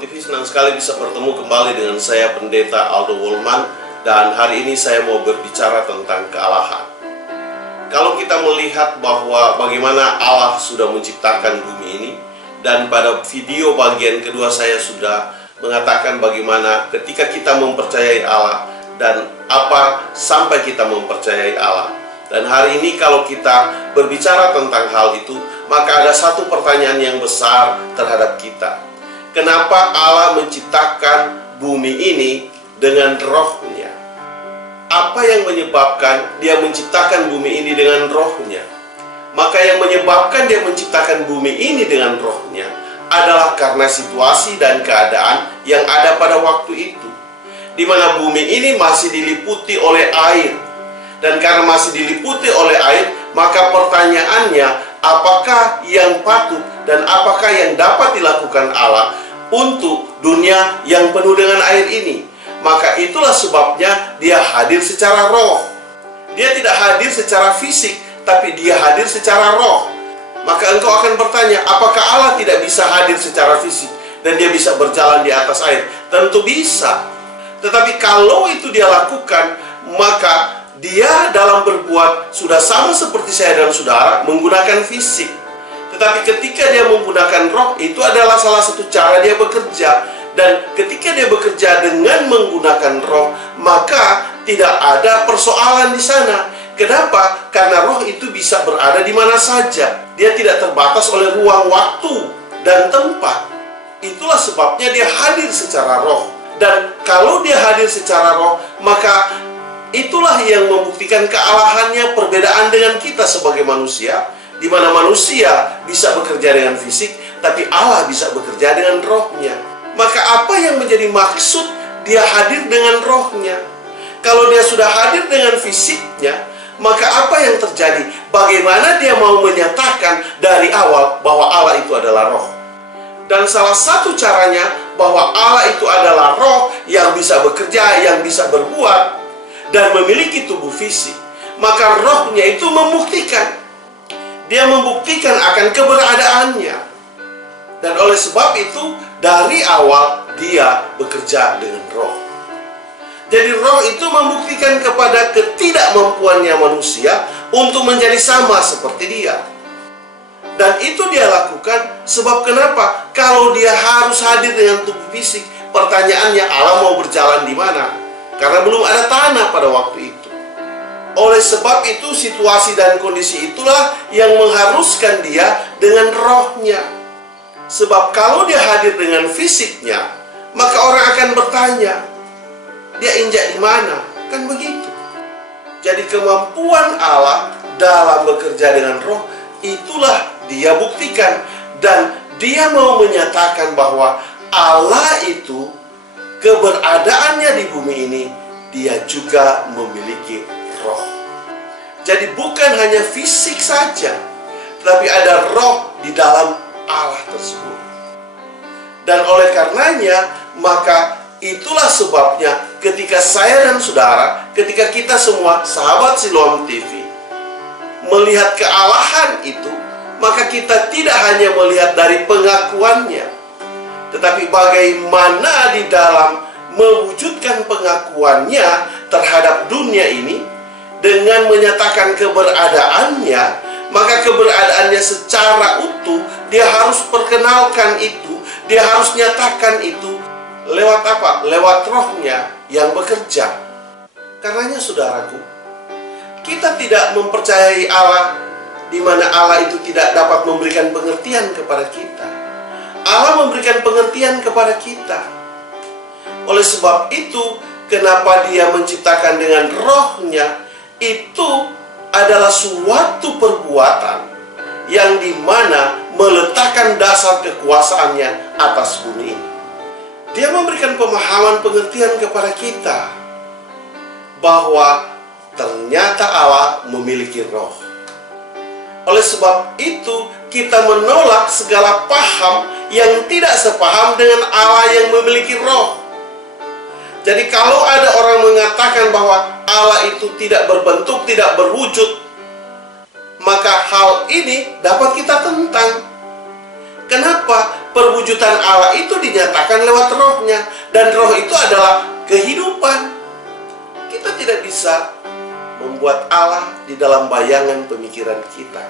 Siloam TV, senang sekali bisa bertemu kembali dengan saya Pendeta Aldo Wolman. Dan hari ini saya mau berbicara tentang kealahan. Kalau kita melihat bahwa bagaimana Allah sudah menciptakan bumi ini, dan pada video bagian kedua saya sudah mengatakan bagaimana ketika kita mempercayai Allah dan apa sampai kita mempercayai Allah. Dan hari ini kalau kita berbicara tentang hal itu, maka ada satu pertanyaan yang besar terhadap kita. Kenapa Allah menciptakan bumi ini dengan rohnya? Apa yang menyebabkan dia menciptakan bumi ini dengan rohnya? Maka yang menyebabkan dia menciptakan bumi ini dengan rohnya adalah karena situasi dan keadaan yang ada pada waktu itu, di mana bumi ini masih diliputi oleh air. Dan karena masih diliputi oleh air, maka pertanyaannya, apakah yang patut dan apakah yang dapat dilakukan Allah untuk dunia yang penuh dengan air ini? Maka itulah sebabnya dia hadir secara roh. Dia tidak hadir secara fisik, tapi dia hadir secara roh. Maka engkau akan bertanya, apakah Allah tidak bisa hadir secara fisik dan dia bisa berjalan di atas air? Tentu bisa. Tetapi kalau itu dia lakukan, maka dia dalam berbuat sudah sama seperti saya dan saudara menggunakan fisik. Tetapi ketika dia menggunakan roh, itu adalah salah satu cara dia bekerja. Dan ketika dia bekerja dengan menggunakan roh, maka tidak ada persoalan di sana. Kenapa? Karena roh itu bisa berada di mana saja. Dia tidak terbatas oleh ruang, waktu, dan tempat. Itulah sebabnya dia hadir secara roh. Dan kalau dia hadir secara roh, maka itulah yang membuktikan kealahannya, perbedaan dengan kita sebagai manusia, di mana manusia bisa bekerja dengan fisik, tapi Allah bisa bekerja dengan rohnya. Maka apa yang menjadi maksud dia hadir dengan rohnya? Kalau dia sudah hadir dengan fisiknya, maka apa yang terjadi? Bagaimana dia mau menyatakan dari awal bahwa Allah itu adalah roh? Dan salah satu caranya bahwa Allah itu adalah roh yang bisa bekerja, yang bisa berbuat, dan memiliki tubuh fisik, maka rohnya itu membuktikan. Dia membuktikan akan keberadaannya. Dan oleh sebab itu, dari awal dia bekerja dengan roh. Jadi roh itu membuktikan kepada ketidakmampuannya manusia untuk menjadi sama seperti dia. Dan itu dia lakukan sebab kenapa? Kalau dia harus hadir dengan tubuh fisik, pertanyaannya Allah mau berjalan di mana? Karena belum ada tanah pada waktu itu. Oleh sebab itu, situasi dan kondisi itulah yang mengharuskan dia dengan rohnya. Sebab kalau dia hadir dengan fisiknya, maka orang akan bertanya, dia injak di mana? Kan begitu. Jadi kemampuan Allah dalam bekerja dengan roh, itulah dia buktikan. Dan dia mau menyatakan bahwa Allah itu, keberadaannya di bumi ini, dia juga memiliki roh. Jadi bukan hanya fisik saja, tetapi ada roh di dalam Allah tersebut. Dan oleh karenanya, maka itulah sebabnya ketika saya dan saudara, ketika kita semua sahabat Siloam TV melihat kealahan itu, maka kita tidak hanya melihat dari pengakuannya, tetapi bagaimana di dalam mewujudkan pengakuannya terhadap dunia ini dengan menyatakan keberadaannya. Maka keberadaannya secara utuh dia harus perkenalkan itu, dia harus nyatakan itu lewat apa? Lewat rohnya yang bekerja. Karenanya saudaraku, kita tidak mempercayai Allah di mana Allah itu tidak dapat memberikan pengertian kepada kita. Allah memberikan pengertian kepada kita. Oleh sebab itu, kenapa dia menciptakan dengan rohnya, itu adalah suatu perbuatan yang dimana meletakkan dasar kekuasaannya atas bumi ini. Dia memberikan pemahaman pengertian kepada kita bahwa ternyata Allah memiliki roh. Oleh sebab itu, kita menolak segala paham yang tidak sepaham dengan Allah yang memiliki roh. Jadi kalau ada orang mengatakan bahwa Allah itu tidak berbentuk, tidak berwujud, maka hal ini dapat kita tentang. Kenapa? perwujudan Allah itu dinyatakan lewat rohnya. Dan roh itu adalah kehidupan. Kita tidak bisa membuat Allah di dalam bayangan pemikiran kita.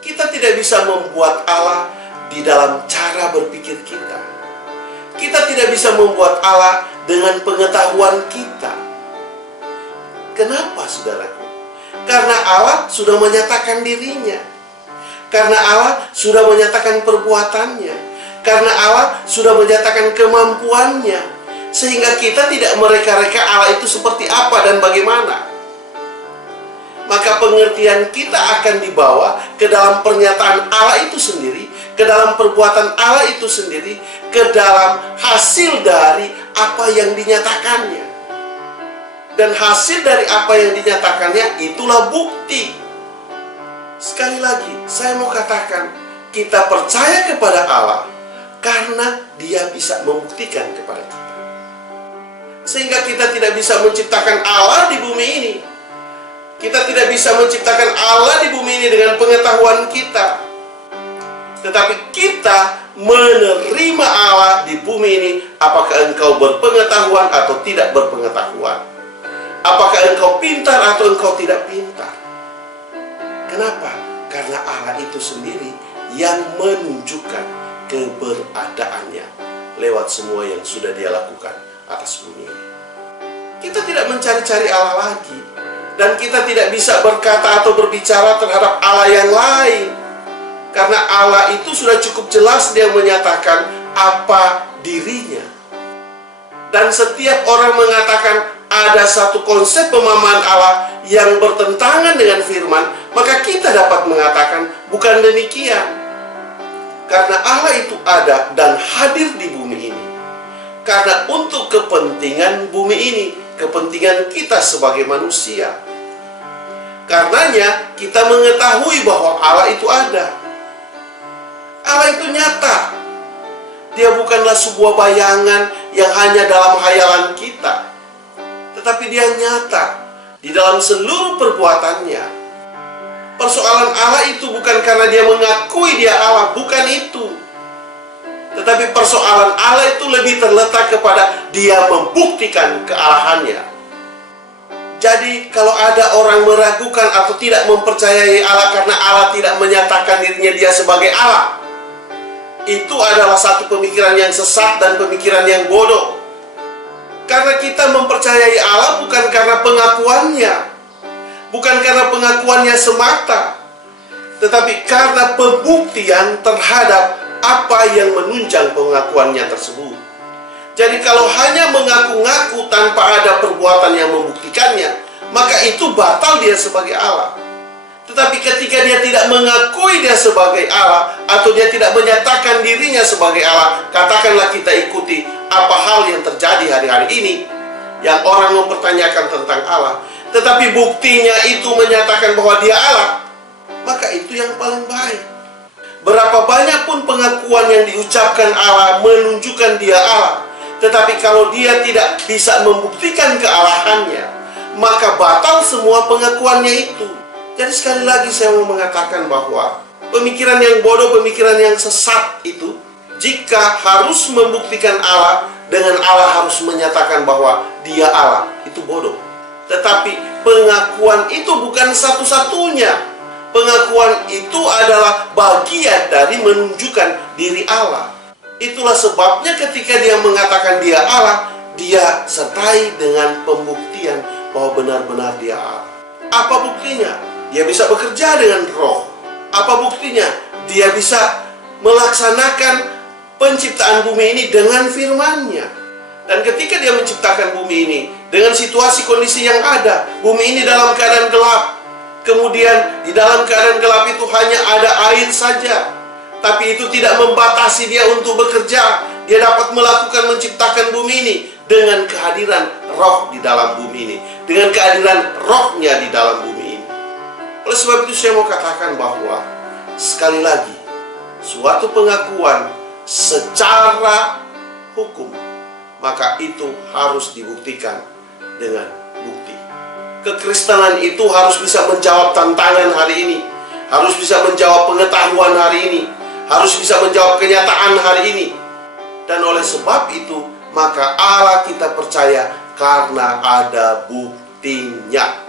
Kita tidak bisa membuat Allah di dalam cara berpikir kita. Kita tidak bisa membuat Allah dengan pengetahuan kita. Kenapa, saudaraku? Karena Allah sudah menyatakan dirinya. Karena Allah sudah menyatakan perbuatannya. Karena Allah sudah menyatakan kemampuannya. Sehingga kita tidak mereka-reka Allah itu seperti apa dan bagaimana. Maka pengertian kita akan dibawa ke dalam pernyataan Allah itu sendiri, ke dalam perbuatan Allah itu sendiri, ke dalam hasil dari apa yang dinyatakannya. Dan hasil dari apa yang dinyatakannya itulah bukti. Sekali lagi, saya mau katakan, kita percaya kepada Allah karena Dia bisa membuktikan kepada kita. Sehingga kita tidak bisa menciptakan Allah di bumi ini. Kita tidak bisa menciptakan Allah di bumi ini dengan pengetahuan kita. Tetapi kita menerima Allah di bumi ini, apakah engkau berpengetahuan atau tidak berpengetahuan. Apakah engkau pintar atau engkau tidak pintar. Kenapa? Karena Allah itu sendiri yang menunjukkan keberadaannya lewat semua yang sudah Dia lakukan atas bumi ini. Kita tidak mencari-cari Allah lagi. Dan kita tidak bisa berkata atau berbicara terhadap Allah yang lain. Karena Allah itu sudah cukup jelas Dia menyatakan apa dirinya. Dan setiap orang mengatakan ada satu konsep pemahaman Allah yang bertentangan dengan firman, maka kita dapat mengatakan bukan demikian. Karena Allah itu ada dan hadir di bumi ini. Karena untuk kepentingan bumi ini, kepentingan kita sebagai manusia. Karenanya kita mengetahui bahwa Allah itu ada. Allah itu nyata. Dia bukanlah sebuah bayangan yang hanya dalam hayalan kita, tetapi Dia nyata di dalam seluruh perbuatannya. Persoalan Allah itu bukan karena Dia mengakui Dia Allah, bukan itu. Tetapi persoalan Allah itu lebih terletak kepada Dia membuktikan kealahannya. Jadi kalau ada orang meragukan atau tidak mempercayai Allah karena Allah tidak menyatakan dirinya Dia sebagai Allah, itu adalah satu pemikiran yang sesat dan pemikiran yang bodoh. Karena kita mempercayai Allah bukan karena pengakuannya, bukan karena pengakuannya semata, tetapi karena pembuktian terhadap apa yang menunjang pengakuannya tersebut. Jadi kalau hanya mengaku-ngaku tanpa ada perbuatan yang membuktikannya, maka itu batal dia sebagai Allah. Tetapi ketika dia tidak mengakui dia sebagai Allah, atau dia tidak menyatakan dirinya sebagai Allah, katakanlah kita ikuti apa hal yang terjadi hari-hari ini, yang orang mempertanyakan tentang Allah, tetapi buktinya itu menyatakan bahwa dia Allah, maka itu yang paling baik. Berapa banyak pun pengakuan yang diucapkan Allah menunjukkan dia Allah, tetapi kalau dia tidak bisa membuktikan kealahannya, maka batal semua pengakuannya itu. Jadi sekali lagi saya mau mengatakan bahwa pemikiran yang bodoh, pemikiran yang sesat itu, jika harus membuktikan Allah dengan Allah harus menyatakan bahwa Dia Allah, itu bodoh. Tetapi pengakuan itu bukan satu-satunya. Pengakuan itu adalah bagian dari menunjukkan diri Allah. Itulah sebabnya ketika Dia mengatakan Dia Allah, Dia sertai dengan pembuktian bahwa benar-benar Dia Allah. Apa buktinya? Dia bisa bekerja dengan roh. Apa buktinya? Dia bisa melaksanakan penciptaan bumi ini dengan firman-Nya. Dan ketika Dia menciptakan bumi ini dengan situasi kondisi yang ada, bumi ini dalam keadaan gelap. Kemudian di dalam keadaan gelap itu hanya ada air saja. Tapi itu tidak membatasi Dia untuk bekerja. Dia dapat melakukan menciptakan bumi ini dengan kehadiran roh di dalam bumi ini, dengan kehadiran rohnya di dalam bumi ini. Oleh sebab itu saya mau katakan bahwa sekali lagi, suatu pengakuan secara hukum, maka itu harus dibuktikan dengan bukti. Kekristenan itu harus bisa menjawab tantangan hari ini, harus bisa menjawab pengetahuan hari ini, harus bisa menjawab kenyataan hari ini. Dan oleh sebab itu, maka Allah kita percaya karena ada buktinya.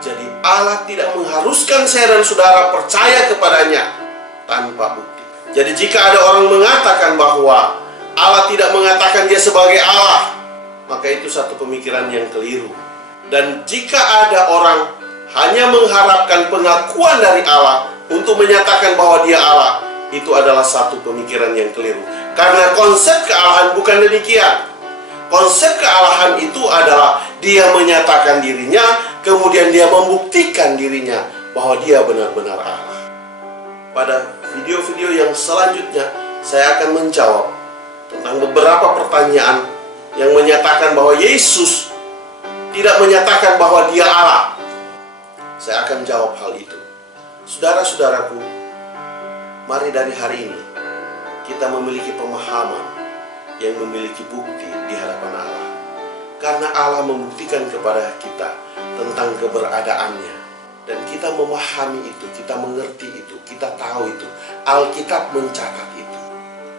Jadi Allah tidak mengharuskan saya dan saudara percaya kepadanya tanpa bukti. Jadi jika ada orang mengatakan bahwa Allah tidak mengatakan dia sebagai Allah, maka itu satu pemikiran yang keliru. Dan jika ada orang hanya mengharapkan pengakuan dari Allah untuk menyatakan bahwa dia Allah, itu adalah satu pemikiran yang keliru. Karena konsep kealahan bukan demikian. Konsep kealahan itu adalah dia menyatakan dirinya, kemudian dia membuktikan dirinya bahwa dia benar-benar Allah. Pada video-video yang selanjutnya, saya akan menjawab tentang beberapa pertanyaan yang menyatakan bahwa Yesus tidak menyatakan bahwa dia Allah. Saya akan jawab hal itu. Saudara-saudaraku, mari dari hari ini kita memiliki pemahaman yang memiliki bukti di hadapan Allah. Karena Allah membuktikan kepada kita tentang keberadaannya. Dan kita memahami itu, kita mengerti itu, kita tahu itu. Alkitab mencatat itu.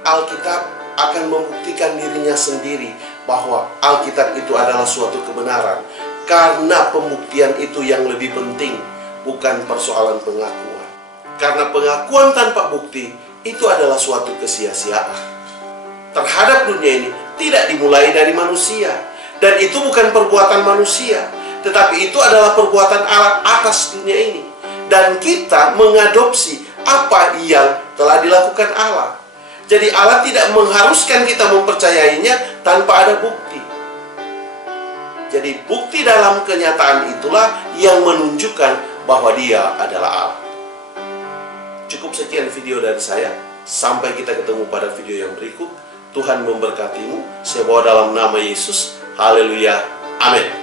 Alkitab akan membuktikan dirinya sendiri bahwa Alkitab itu adalah suatu kebenaran. Karena pembuktian itu yang lebih penting, bukan persoalan pengakuan. Karena pengakuan tanpa bukti itu adalah suatu kesia-siaan terhadap dunia ini tidak dimulai dari manusia. Dan itu bukan perbuatan manusia, tetapi itu adalah perbuatan Allah atas dunia ini. Dan kita mengadopsi apa yang telah dilakukan Allah. Jadi Allah tidak mengharuskan kita mempercayainya tanpa ada bukti. Jadi bukti dalam kenyataan itulah yang menunjukkan bahwa dia adalah Allah. Cukup sekian video dari saya. Sampai kita ketemu pada video yang berikut. Tuhan memberkatimu. Saya bawa dalam nama Yesus. Haleluya. Amin.